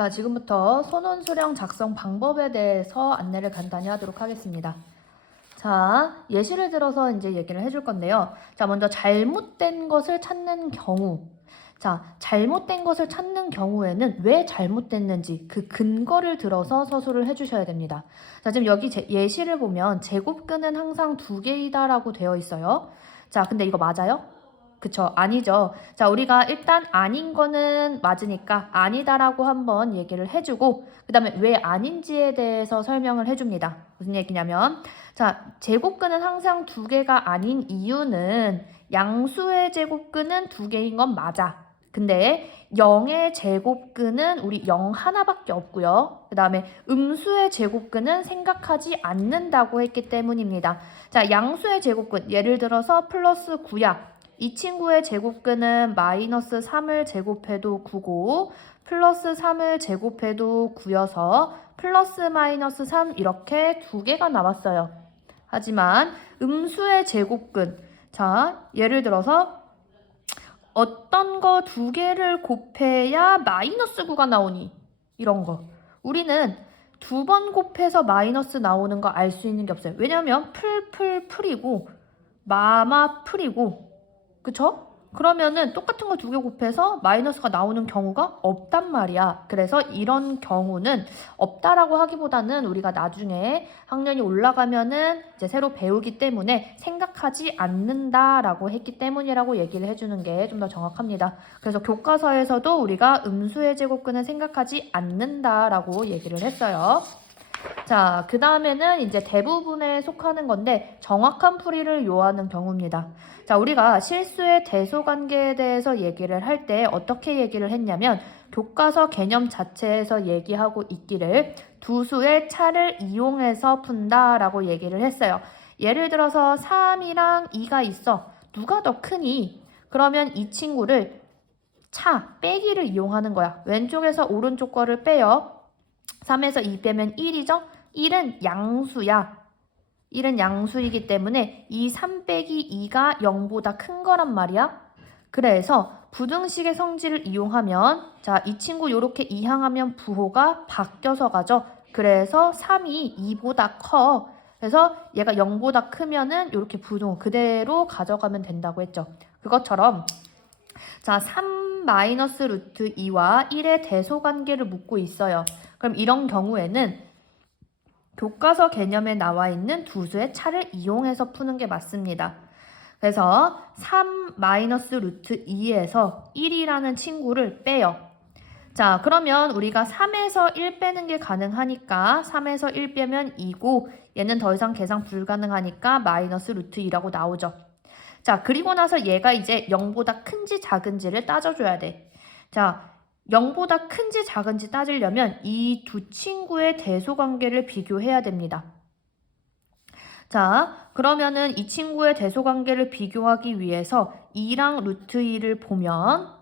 자, 지금부터 선원 수령 작성 방법에 대해서 안내를 간단히 하도록 하겠습니다. 자, 예시를 들어서 이제 얘기를 해줄 건데요. 자, 먼저 잘못된 것을 찾는 경우. 자, 잘못된 것을 찾는 경우에는 왜 잘못됐는지 그 근거를 들어서 서술을 해주셔야 됩니다. 자, 지금 여기 예시를 보면 제곱근은 항상 2개이다라고 되어 있어요. 자, 근데 이거 맞아요? 그쵸? 아니죠. 자, 우리가 일단 아닌 거는 맞으니까 아니다라고 한번 얘기를 해주고 그 다음에 왜 아닌지에 대해서 설명을 해줍니다. 무슨 얘기냐면 자, 제곱근은 항상 2개가 아닌 이유는 양수의 제곱근은 2개인 건 맞아. 근데 0의 제곱근은 우리 0 하나밖에 없고요. 그 다음에 음수의 제곱근은 생각하지 않는다고 했기 때문입니다. 자, 양수의 제곱근 예를 들어서 플러스 9야. 이 친구의 제곱근은 마이너스 3을 제곱해도 9고 플러스 3을 제곱해도 9여서 플러스 마이너스 3 이렇게 2개가 나왔어요. 하지만 음수의 제곱근 자 예를 들어서 어떤 거 2개를 곱해야 마이너스 9가 나오니 이런 거 우리는 2번 곱해서 마이너스 나오는 거 알 수 있는 게 없어요. 왜냐면 풀이고 마마 풀이고 그쵸? 그러면은 똑같은 거 2개 곱해서 마이너스가 나오는 경우가 없단 말이야. 그래서 이런 경우는 없다라고 하기보다는 우리가 나중에 학년이 올라가면은 이제 새로 배우기 때문에 생각하지 않는다라고 했기 때문이라고 얘기를 해주는 게 좀 더 정확합니다. 그래서 교과서에서도 우리가 음수의 제곱근은 생각하지 않는다라고 얘기를 했어요. 자, 그 다음에는 이제 대부분에 속하는 건데 정확한 풀이를 요하는 경우입니다. 자, 우리가 실수의 대소관계에 대해서 얘기를 할 때 어떻게 얘기를 했냐면 교과서 개념 자체에서 얘기하고 있기를 두 수의 차를 이용해서 푼다라고 얘기를 했어요. 예를 들어서 3이랑 2가 있어. 누가 더 크니? 그러면 이 친구를 차, 빼기를 이용하는 거야. 왼쪽에서 오른쪽 거를 빼요. 3에서 2 빼면 1이죠? 1은 양수야. 1은 양수이기 때문에 이 3 빼기 2가 0보다 큰 거란 말이야. 그래서 부등식의 성질을 이용하면 자, 이 친구 요렇게 이항하면 부호가 바뀌어서 가죠. 그래서 3이 2보다 커. 그래서 얘가 0보다 크면은 이렇게 부등호 그대로 가져가면 된다고 했죠. 그것처럼 자, 3 마이너스 루트 2와 1의 대소관계를 묻고 있어요. 그럼 이런 경우에는 교과서 개념에 나와 있는 두 수의 차를 이용해서 푸는 게 맞습니다. 그래서 3 마이너스 루트 2에서 1이라는 친구를 빼요. 자, 그러면 우리가 3에서 1 빼는 게 가능하니까 3에서 1 빼면 2고 얘는 더 이상 계산 불가능하니까 마이너스 루트 2라고 나오죠. 자, 그리고 나서 얘가 이제 0보다 큰지 작은지를 따져줘야 돼. 자, 0보다 큰지 작은지 따지려면 이 두 친구의 대소관계를 비교해야 됩니다. 자, 그러면은 이 친구의 대소관계를 비교하기 위해서 2랑 루트 2를 보면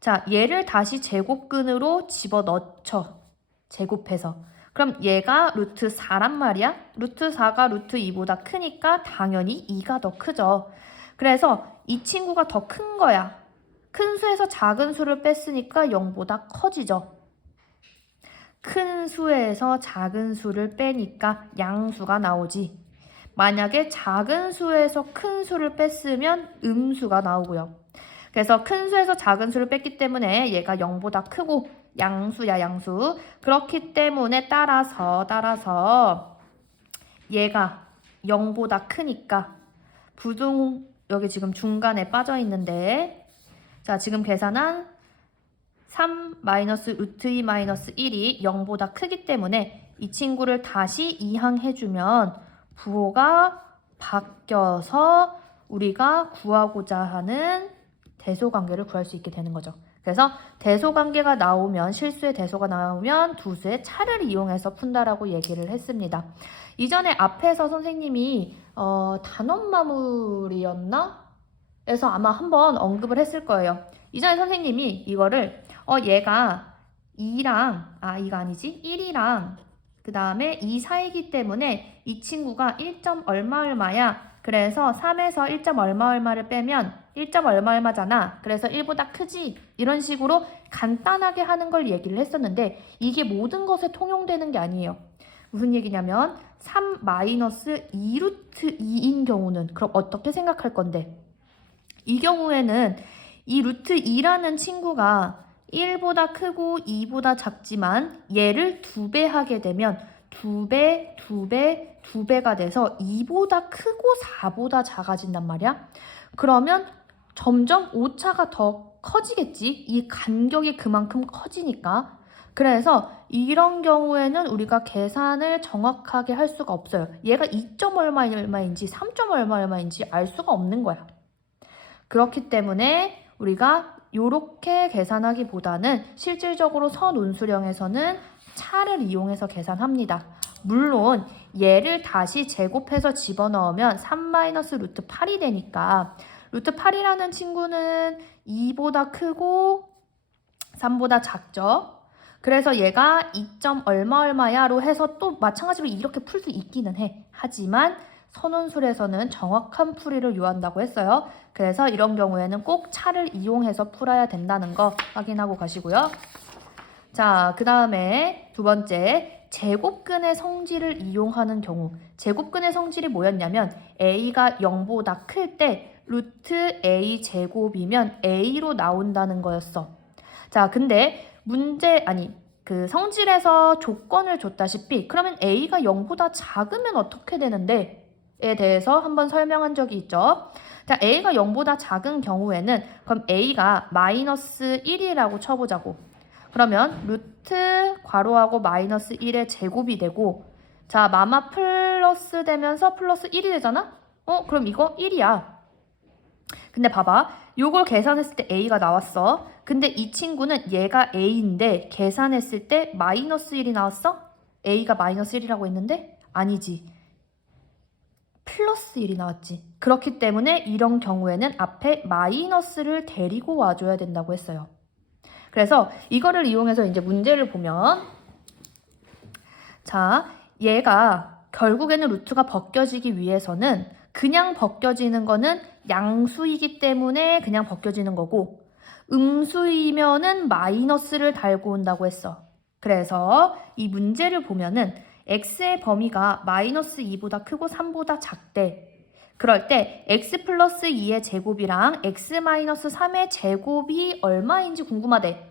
자, 얘를 다시 제곱근으로 집어넣죠. 제곱해서. 그럼 얘가 루트 4란 말이야. 루트 4가 루트 2보다 크니까 당연히 2가 더 크죠. 그래서 이 친구가 더 큰 거야. 큰 수에서 작은 수를 뺐으니까 0보다 커지죠. 큰 수에서 작은 수를 빼니까 양수가 나오지. 만약에 작은 수에서 큰 수를 뺐으면 음수가 나오고요. 그래서 큰 수에서 작은 수를 뺐기 때문에 얘가 0보다 크고 양수야 양수. 그렇기 때문에 따라서 얘가 0보다 크니까 부등 여기 지금 중간에 빠져 있는데 자, 지금 계산한 3 마이너스 루트 2 마이너스 1이 0보다 크기 때문에 이 친구를 다시 이항해주면 부호가 바뀌어서 우리가 구하고자 하는 대소관계를 구할 수 있게 되는 거죠. 그래서 대소관계가 나오면 실수의 대소가 나오면 두 수의 차를 이용해서 푼다라고 얘기를 했습니다. 이전에 앞에서 선생님이 단원마무리였나? 에서 아마 한번 언급을 했을 거예요. 이전에 선생님이 이거를 얘가 2랑 이가 아니지 1이랑 그 다음에 2 사이기 때문에 이 친구가 1점 얼마 얼마야. 그래서 3에서 1점 얼마 얼마를 빼면 1점 얼마 얼마잖아. 그래서 1보다 크지? 이런 식으로 간단하게 하는 걸 얘기를 했었는데 이게 모든 것에 통용되는 게 아니에요. 무슨 얘기냐면 3 마이너스 2 루트 2인 경우는 그럼 어떻게 생각할 건데? 이 경우에는 이 루트 2라는 친구가 1보다 크고 2보다 작지만 얘를 2배 하게 되면 2배, 2배, 2배가 돼서 2보다 크고 4보다 작아진단 말이야. 그러면 점점 오차가 더 커지겠지. 이 간격이 그만큼 커지니까. 그래서 이런 경우에는 우리가 계산을 정확하게 할 수가 없어요. 얘가 2점 얼마 얼마인지 3점 얼마 얼마인지 알 수가 없는 거야. 그렇기 때문에 우리가 이렇게 계산하기보다는 실질적으로 선운수령에서는 차를 이용해서 계산합니다. 물론 얘를 다시 제곱해서 집어넣으면 3 루트 8이 되니까 루트 8이라는 친구는 2보다 크고 3보다 작죠. 그래서 얘가 2점 얼마 얼마야로 해서 또 마찬가지로 이렇게 풀 수 있기는 해. 하지만 선원술에서는 정확한 풀이를 요한다고 했어요. 그래서 이런 경우에는 꼭 차를 이용해서 풀어야 된다는 거 확인하고 가시고요. 자, 그 다음에 두 번째, 제곱근의 성질을 이용하는 경우. 제곱근의 성질이 뭐였냐면 a가 0보다 클 때 루트 a 제곱이면 a로 나온다는 거였어. 자, 근데 그 성질에서 조건을 줬다시피 그러면 a가 0보다 작으면 어떻게 되는데? 에 대해서 한번 설명한 적이 있죠. 자, a가 0보다 작은 경우에는 그럼 a가 마이너스 1이라고 쳐보자고. 그러면 루트 괄호하고 마이너스 1의 제곱이 되고 자, 마마 플러스 되면서 플러스 1이 되잖아? 그럼 이거 1이야. 근데 봐봐. 요걸 계산했을 때 a가 나왔어. 근데 이 친구는 얘가 a인데 계산했을 때 마이너스 1이 나왔어? a가 마이너스 1이라고 했는데? 아니지. 플러스 1이 나왔지. 그렇기 때문에 이런 경우에는 앞에 마이너스를 데리고 와줘야 된다고 했어요. 그래서 이거를 이용해서 이제 문제를 보면 자, 얘가 결국에는 루트가 벗겨지기 위해서는 그냥 벗겨지는 거는 양수이기 때문에 그냥 벗겨지는 거고 음수이면은 마이너스를 달고 온다고 했어. 그래서 이 문제를 보면은 x의 범위가 마이너스 2보다 크고 3보다 작대. 그럴 때 x 플러스 2의 제곱이랑 x 마이너스 3의 제곱이 얼마인지 궁금하대.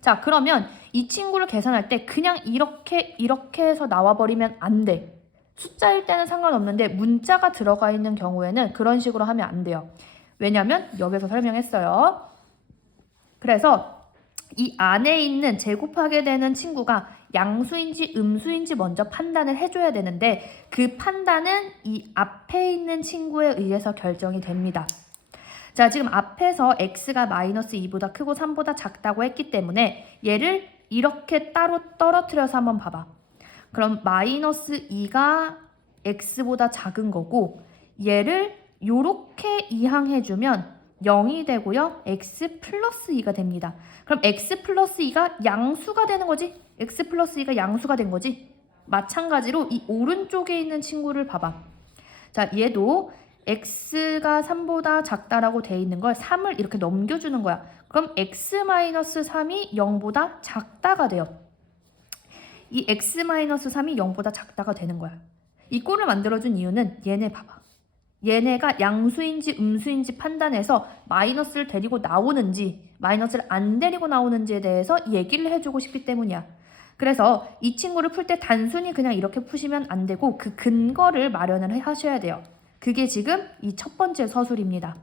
자, 그러면 이 친구를 계산할 때 그냥 이렇게 해서 나와버리면 안 돼. 숫자일 때는 상관없는데 문자가 들어가 있는 경우에는 그런 식으로 하면 안 돼요. 왜냐면 여기서 설명했어요. 그래서 이 안에 있는 제곱하게 되는 친구가 양수인지 음수인지 먼저 판단을 해줘야 되는데 그 판단은 이 앞에 있는 친구에 의해서 결정이 됩니다. 자, 지금 앞에서 x가 마이너스 2보다 크고 3보다 작다고 했기 때문에 얘를 이렇게 따로 떨어뜨려서 한번 봐봐. 그럼 마이너스 2가 x보다 작은 거고 얘를 요렇게 이항해주면 0이 되고요. x 플러스 2가 됩니다. 그럼 x 플러스 2가 양수가 되는 거지? x 플러스 2가 양수가 된 거지? 마찬가지로 이 오른쪽에 있는 친구를 봐봐. 자, 얘도 x가 3보다 작다라고 돼 있는 걸 3을 이렇게 넘겨주는 거야. 그럼 x-3이 0보다 작다가 돼요. 이 x-3이 0보다 작다가 되는 거야. 이 꼴을 만들어준 이유는 얘네 봐봐. 얘네가 양수인지 음수인지 판단해서 마이너스를 데리고 나오는지 마이너스를 안 데리고 나오는지에 대해서 얘기를 해주고 싶기 때문이야. 그래서 이 친구를 풀 때 단순히 그냥 이렇게 푸시면 안 되고 그 근거를 마련을 하셔야 돼요. 그게 지금 이 첫 번째 서술입니다.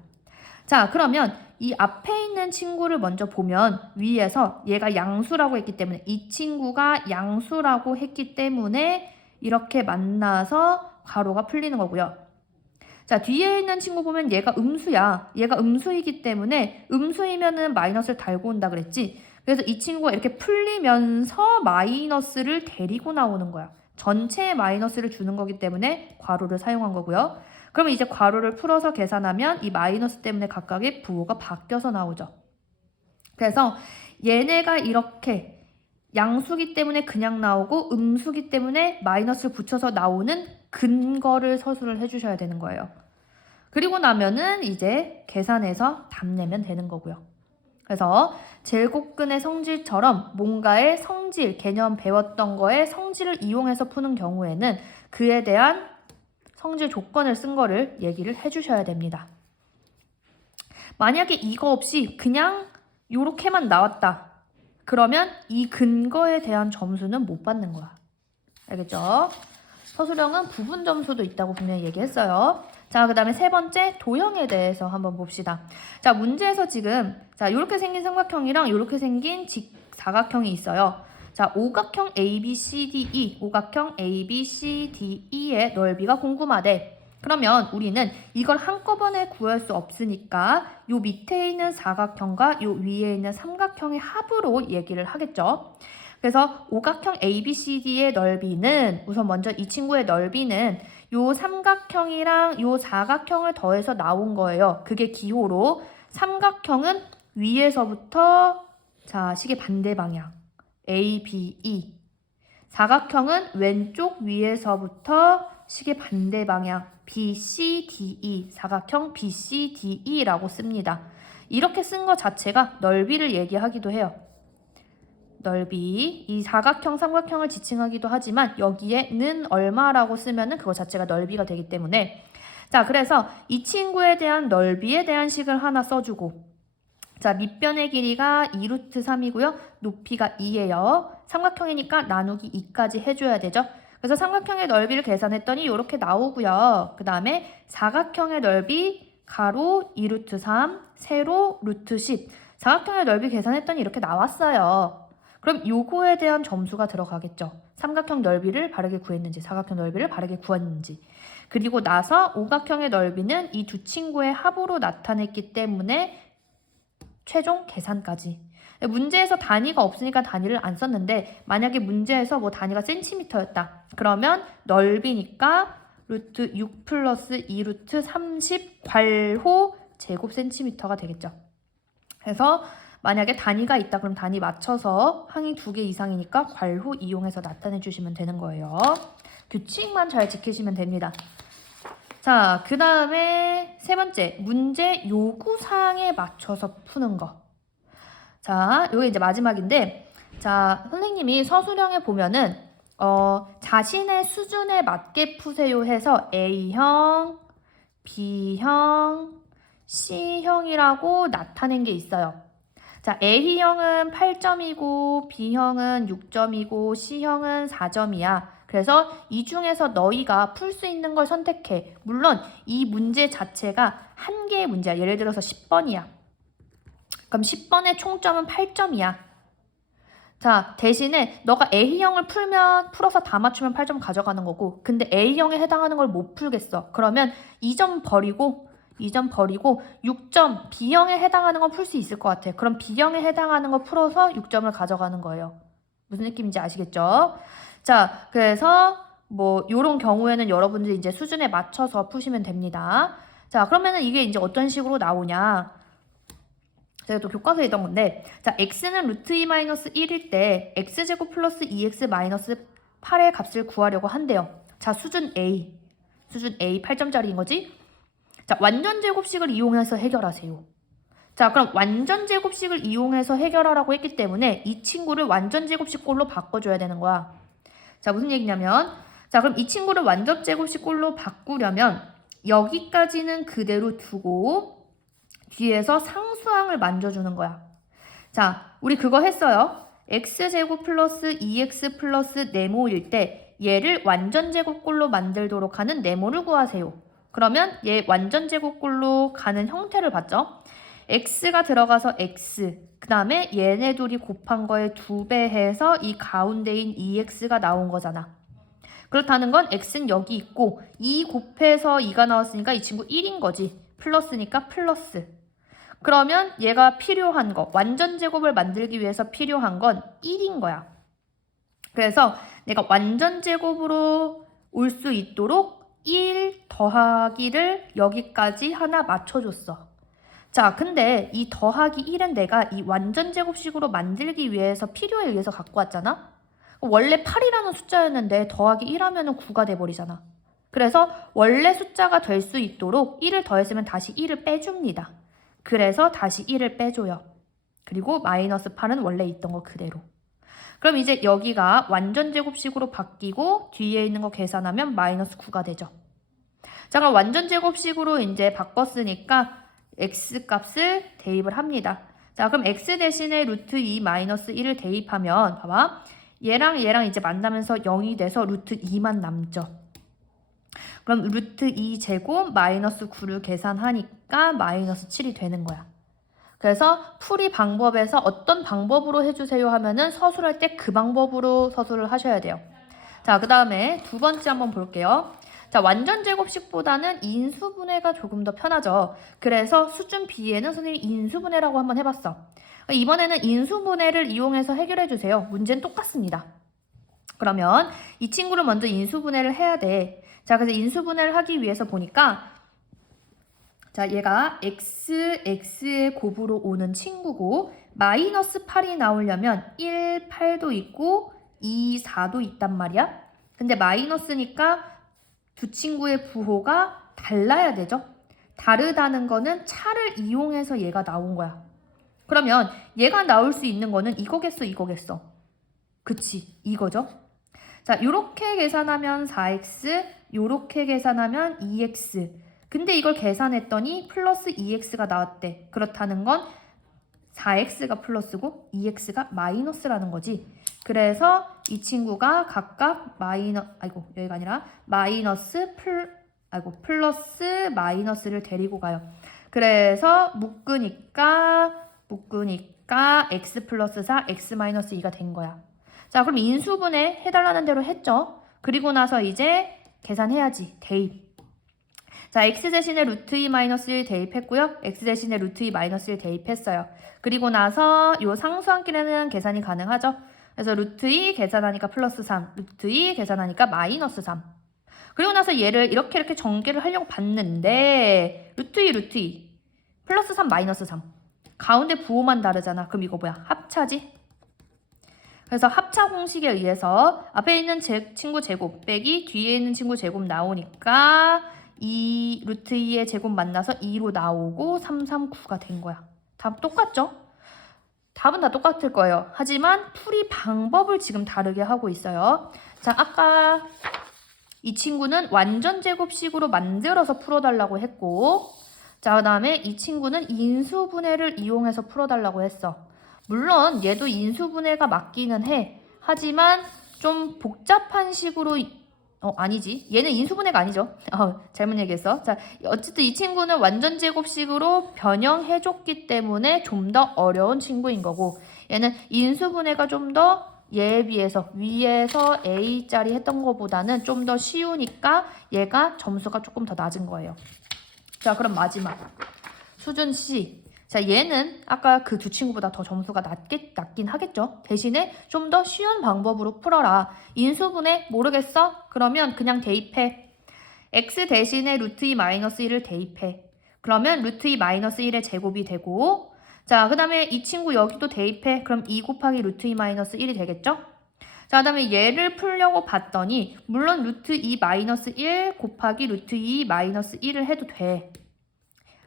자, 그러면 이 앞에 있는 친구를 먼저 보면 위에서 얘가 양수라고 했기 때문에 이 친구가 양수라고 했기 때문에 이렇게 만나서 괄호가 풀리는 거고요. 자, 뒤에 있는 친구 보면 얘가 음수야. 얘가 음수이기 때문에 음수이면은 마이너스를 달고 온다 그랬지. 그래서 이 친구가 이렇게 풀리면서 마이너스를 데리고 나오는 거야. 전체에 마이너스를 주는 거기 때문에 괄호를 사용한 거고요. 그러면 이제 괄호를 풀어서 계산하면 이 마이너스 때문에 각각의 부호가 바뀌어서 나오죠. 그래서 얘네가 이렇게 양수기 때문에 그냥 나오고 음수기 때문에 마이너스를 붙여서 나오는 근거를 서술을 해주셔야 되는 거예요. 그리고 나면은 이제 계산해서 답 내면 되는 거고요. 그래서 제곱근의 성질처럼 뭔가의 성질, 개념 배웠던 거에 성질을 이용해서 푸는 경우에는 그에 대한 성질 조건을 쓴 거를 얘기를 해주셔야 됩니다. 만약에 이거 없이 그냥 요렇게만 나왔다. 그러면 이 근거에 대한 점수는 못 받는 거야. 알겠죠? 서술형은 부분 점수도 있다고 분명히 얘기했어요. 자, 그 다음에 세 번째 도형에 대해서 한번 봅시다. 자, 문제에서 지금 자 요렇게 생긴 삼각형이랑 요렇게 생긴 직사각형이 있어요. 자, 오각형 ABCDE, 오각형 ABCDE의 넓이가 궁금하대. 그러면 우리는 이걸 한꺼번에 구할 수 없으니까 요 밑에 있는 사각형과 요 위에 있는 삼각형의 합으로 얘기를 하겠죠. 그래서 오각형 ABCD의 넓이는 우선 먼저 이 친구의 넓이는 요 삼각형이랑 요 사각형을 더해서 나온 거예요. 그게 기호로 삼각형은 위에서부터 자 시계 반대 방향 ABE, 사각형은 왼쪽 위에서부터 시계 반대 방향 BCDE, 사각형 BCDE라고 씁니다. 이렇게 쓴 거 자체가 넓이를 얘기하기도 해요. 넓이, 이 사각형, 삼각형을 지칭하기도 하지만 여기에는 얼마라고 쓰면은 그거 자체가 넓이가 되기 때문에 자, 그래서 이 친구에 대한 넓이에 대한 식을 하나 써주고 자, 밑변의 길이가 2루트 3이고요. 높이가 2예요. 삼각형이니까 나누기 2까지 해줘야 되죠. 그래서 삼각형의 넓이를 계산했더니 이렇게 나오고요. 그 다음에 사각형의 넓이 가로 2루트 3, 세로 루트 10. 사각형의 넓이 계산했더니 이렇게 나왔어요. 그럼 요거에 대한 점수가 들어가겠죠. 삼각형 넓이를 바르게 구했는지 사각형 넓이를 바르게 구했는지. 그리고 나서 오각형의 넓이는 이 두 친구의 합으로 나타냈기 때문에 최종 계산까지. 문제에서 단위가 없으니까 단위를 안 썼는데 만약에 문제에서 뭐 단위가 센티미터였다. 그러면 넓이니까 루트 6 플러스 2 루트 30 괄호 제곱 센티미터가 되겠죠. 그래서 만약에 단위가 있다 그럼 단위 맞춰서 항이 2개 이상이니까 괄호 이용해서 나타내 주시면 되는 거예요. 규칙만 잘 지키시면 됩니다. 자, 그 다음에 세 번째, 문제 요구사항에 맞춰서 푸는 거. 자, 요게 이제 마지막인데, 자, 선생님이 서술형에 보면은, 자신의 수준에 맞게 푸세요 해서 A형, B형, C형이라고 나타낸 게 있어요. 자, A형은 8점이고, B형은 6점이고, C형은 4점이야. 그래서 이 중에서 너희가 풀 수 있는 걸 선택해. 물론 이 문제 자체가 한 개의 문제야. 예를 들어서 10번이야. 그럼 10번의 총점은 8점이야. 자, 대신에 너가 A형을 풀어서 다 맞추면 8점 가져가는 거고 근데 A형에 해당하는 걸 못 풀겠어. 그러면 2점 버리고 6점 B형에 해당하는 건 풀 수 있을 것 같아. 그럼 B형에 해당하는 거 풀어서 6점을 가져가는 거예요. 무슨 느낌인지 아시겠죠? 자, 그래서 뭐 요런 경우에는 여러분들이 이제 수준에 맞춰서 푸시면 됩니다. 자, 그러면은 이게 이제 어떤 식으로 나오냐? 제가 또 교과서에 있던 건데, 자, x는 루트 2-1일 때 x제곱 플러스 2x-8의 값을 구하려고 한대요. 자, 수준 A 8점짜리인 거지? 자, 완전 제곱식을 이용해서 해결하세요. 자, 그럼 완전 제곱식을 이용해서 해결하라고 했기 때문에 이 친구를 완전 제곱식꼴로 바꿔줘야 되는 거야. 자, 무슨 얘기냐면 자, 그럼 이 친구를 완전 제곱식꼴로 바꾸려면 여기까지는 그대로 두고 뒤에서 상수항을 만져주는 거야. 자, 우리 그거 했어요. x제곱 플러스 2x 플러스 네모일 때 얘를 완전 제곱꼴로 만들도록 하는 네모를 구하세요. 그러면 얘 완전 제곱꼴로 가는 형태를 봤죠? x가 들어가서 x, 그 다음에 얘네 둘이 곱한 거에 2배 해서 이 가운데인 2x가 나온 거잖아. 그렇다는 건 x는 여기 있고 2 곱해서 2가 나왔으니까 이 친구 1인 거지. 플러스니까 플러스. 그러면 얘가 필요한 거, 완전 제곱을 만들기 위해서 필요한 건 1인 거야. 그래서 내가 완전 제곱으로 올 수 있도록 1 더하기를 여기까지 하나 맞춰줬어. 자, 근데 이 더하기 1은 내가 이 완전 제곱식으로 만들기 위해서 필요에 의해서 갖고 왔잖아? 원래 8이라는 숫자였는데 더하기 1 하면은 9가 돼버리잖아. 그래서 원래 숫자가 될 수 있도록 1을 더했으면 다시 1을 빼줍니다. 그래서 다시 1을 빼줘요. 그리고 마이너스 8은 원래 있던 거 그대로. 그럼 이제 여기가 완전 제곱식으로 바뀌고 뒤에 있는 거 계산하면 마이너스 9가 되죠. 자, 그럼 완전 제곱식으로 이제 바꿨으니까 x 값을 대입을 합니다. 자, 그럼 x 대신에 루트 2 마이너스 1을 대입하면 봐봐. 얘랑 얘랑 이제 만나면서 0이 돼서 루트 2만 남죠. 그럼 루트 2 제곱 마이너스 9를 계산하니까 마이너스 7이 되는 거야. 그래서 풀이 방법에서 어떤 방법으로 해주세요 하면은 서술할 때 그 방법으로 서술을 하셔야 돼요. 자, 그 다음에 두 번째 한번 볼게요. 자, 완전 제곱식보다는 인수분해가 조금 더 편하죠. 그래서 수준 B에는 선생님이 인수분해라고 한번 해봤어. 이번에는 인수분해를 이용해서 해결해 주세요. 문제는 똑같습니다. 그러면 이 친구를 먼저 인수분해를 해야 돼. 자, 그래서 인수분해를 하기 위해서 보니까 자, 얘가 x의 곱으로 오는 친구고 마이너스 8이 나오려면 1, 8도 있고 2, 4도 있단 말이야. 근데 마이너스니까 두 친구의 부호가 달라야 되죠. 다르다는 거는 차를 이용해서 얘가 나온 거야. 그러면 얘가 나올 수 있는 거는 이거겠어, 이거겠어. 그치, 이거죠. 자, 요렇게 계산하면 4x, 요렇게 계산하면 2x. 근데 이걸 계산했더니 플러스 2x가 나왔대. 그렇다는 건 4x가 플러스고 2x가 마이너스라는 거지. 그래서 이 친구가 각각 여기가 아니라 플러스 마이너스를 데리고 가요. 그래서 묶으니까 x 플러스 4, x 마이너스 2가 된 거야. 자, 그럼 인수분해 해달라는 대로 했죠. 그리고 나서 이제 계산해야지. 대입. 자, x 대신에 루트 2 마이너스 1 대입했고요. x 대신에 루트 2 마이너스 1 대입했어요. 그리고 나서 요 상수함길에는 계산이 가능하죠. 그래서 루트 2 계산하니까 플러스 3, 루트 2 계산하니까 마이너스 3. 그리고 나서 얘를 이렇게 전개를 하려고 봤는데 루트 2, 플러스 3, 마이너스 3. 가운데 부호만 다르잖아. 그럼 이거 뭐야? 합차지? 그래서 합차 공식에 의해서 앞에 있는 친구 제곱 빼기 뒤에 있는 친구 제곱 나오니까 이 루트 2의 제곱 만나서 2로 나오고 3, 3, 9가 된 거야. 답 똑같죠? 답은 다 똑같을 거예요. 하지만 풀이 방법을 지금 다르게 하고 있어요. 자, 아까 이 친구는 완전 제곱식으로 만들어서 풀어달라고 했고, 자, 그 다음에 이 친구는 인수분해를 이용해서 풀어달라고 했어. 물론 얘도 인수분해가 맞기는 해. 하지만 좀 복잡한 식으로 아니지. 얘는 인수분해가 아니죠. 잘못 얘기했어. 자, 어쨌든 이 친구는 완전 제곱식으로 변형해줬기 때문에 좀 더 어려운 친구인 거고, 얘는 인수분해가 좀 더 얘에 비해서 위에서 A짜리 했던 것보다는 좀 더 쉬우니까 얘가 점수가 조금 더 낮은 거예요. 자, 그럼 마지막 수준 C. 자, 얘는 아까 그 두 친구보다 더 점수가 낮긴 하겠죠. 대신에 좀 더 쉬운 방법으로 풀어라. 인수분해 모르겠어? 그러면 그냥 대입해. x 대신에 루트 2 마이너스 1을 대입해. 그러면 루트 2 마이너스 1의 제곱이 되고, 자, 그 다음에 이 친구 여기도 대입해. 그럼 2 곱하기 루트 2 마이너스 1이 되겠죠? 자, 그 다음에 얘를 풀려고 봤더니 물론 루트 2 마이너스 1 곱하기 루트 2 마이너스 1을 해도 돼.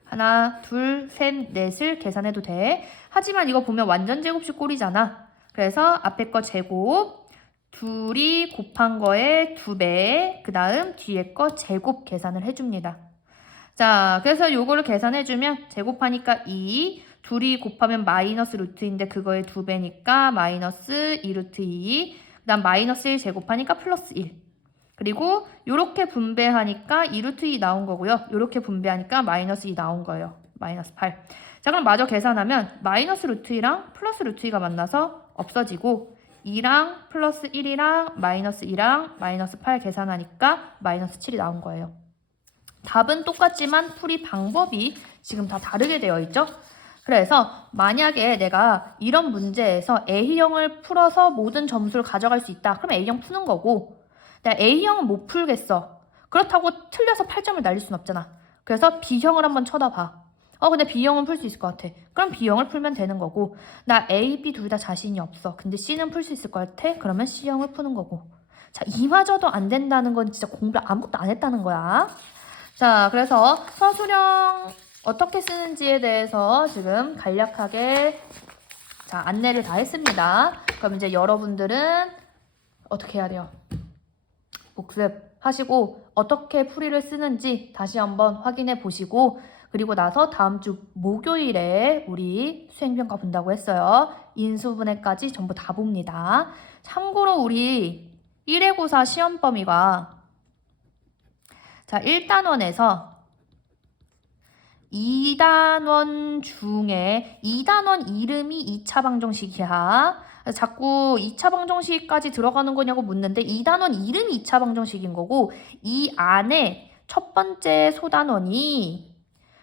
하나, 둘, 셋, 넷을 계산해도 돼. 하지만 이거 보면 완전 제곱식 꼴이잖아. 그래서 앞에 거 제곱, 둘이 곱한 거에 2배, 그 다음 뒤에 거 제곱 계산을 해줍니다. 자, 그래서 요거를 계산해주면 제곱하니까 2, 둘이 곱하면 마이너스 루트인데 그거에 2배니까 마이너스 2 루트 2, 그 다음 마이너스 1 제곱하니까 플러스 1. 그리고 이렇게 분배하니까 2루트 2 나온 거고요. 이렇게 분배하니까 마이너스 2 나온 거예요. 마이너스 8. 자, 그럼 마저 계산하면 마이너스 루트 2랑 플러스 루트 2가 만나서 없어지고 2랑 플러스 1이랑 마이너스 2랑 마이너스 8 계산하니까 마이너스 7이 나온 거예요. 답은 똑같지만 풀이 방법이 지금 다 다르게 되어 있죠. 그래서 만약에 내가 이런 문제에서 A형을 풀어서 모든 점수를 가져갈 수 있다. 그럼 A형 푸는 거고, 내가 A형은 못 풀겠어. 그렇다고 틀려서 8점을 날릴 순 없잖아. 그래서 B형을 한번 쳐다봐. 근데 B형은 풀 수 있을 것 같아. 그럼 B형을 풀면 되는 거고, 나 A, B 둘 다 자신이 없어. 근데 C는 풀 수 있을 것 같아. 그러면 C형을 푸는 거고. 자, 이마저도 안 된다는 건 진짜 공부를 아무것도 안 했다는 거야. 자, 그래서 서술형 어떻게 쓰는지에 대해서 지금 간략하게 자, 안내를 다 했습니다. 그럼 이제 여러분들은 어떻게 해야 돼요? 복습하시고 어떻게 풀이를 쓰는지 다시 한번 확인해 보시고 그리고 나서 다음 주 목요일에 우리 수행평가 본다고 했어요. 인수분해까지 전부 다 봅니다. 참고로 우리 1회고사 시험 범위가 자 1단원에서 2단원 중에 2단원 이름이 2차 방정식이야. 자꾸 2차 방정식까지 들어가는 거냐고 묻는데 2단원 이름이 2차 방정식인 거고 이 안에 첫 번째 소단원이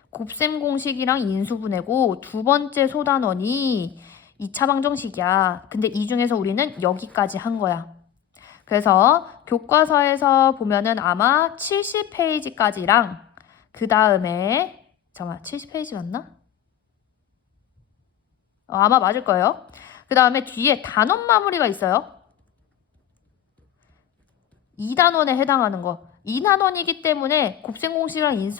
곱셈 공식이랑 인수분해고 두 번째 소단원이 2차 방정식이야. 근데 이 중에서 우리는 여기까지 한 거야. 그래서 교과서에서 보면은 아마 70페이지까지랑 그 다음에 잠깐만 70페이지 맞나? 아마 맞을 거예요. 그 다음에 뒤에 단원 마무리가 있어요. 2단원에 해당하는 거. 2단원이기 때문에 곱셈 공식이랑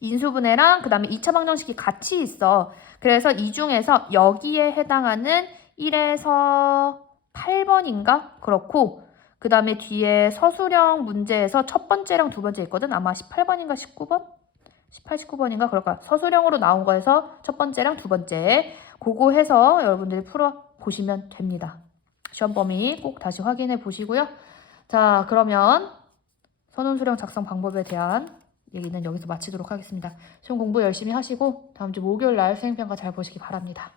인수분해랑 그 다음에 2차 방정식이 같이 있어. 그래서 이 중에서 여기에 해당하는 1에서 8번인가? 그렇고 그 다음에 뒤에 서술형 문제에서 첫 번째랑 두 번째 있거든. 아마 18번인가 19번? 18, 19번인가 그럴 거야. 서술형으로 나온 거에서 첫 번째랑 두 번째 그거 해서 여러분들이 풀어보시면 됩니다. 시험 범위 꼭 다시 확인해 보시고요. 자, 그러면 선원수령 작성 방법에 대한 얘기는 여기서 마치도록 하겠습니다. 시험 공부 열심히 하시고 다음 주 목요일 날 수행평가 잘 보시기 바랍니다.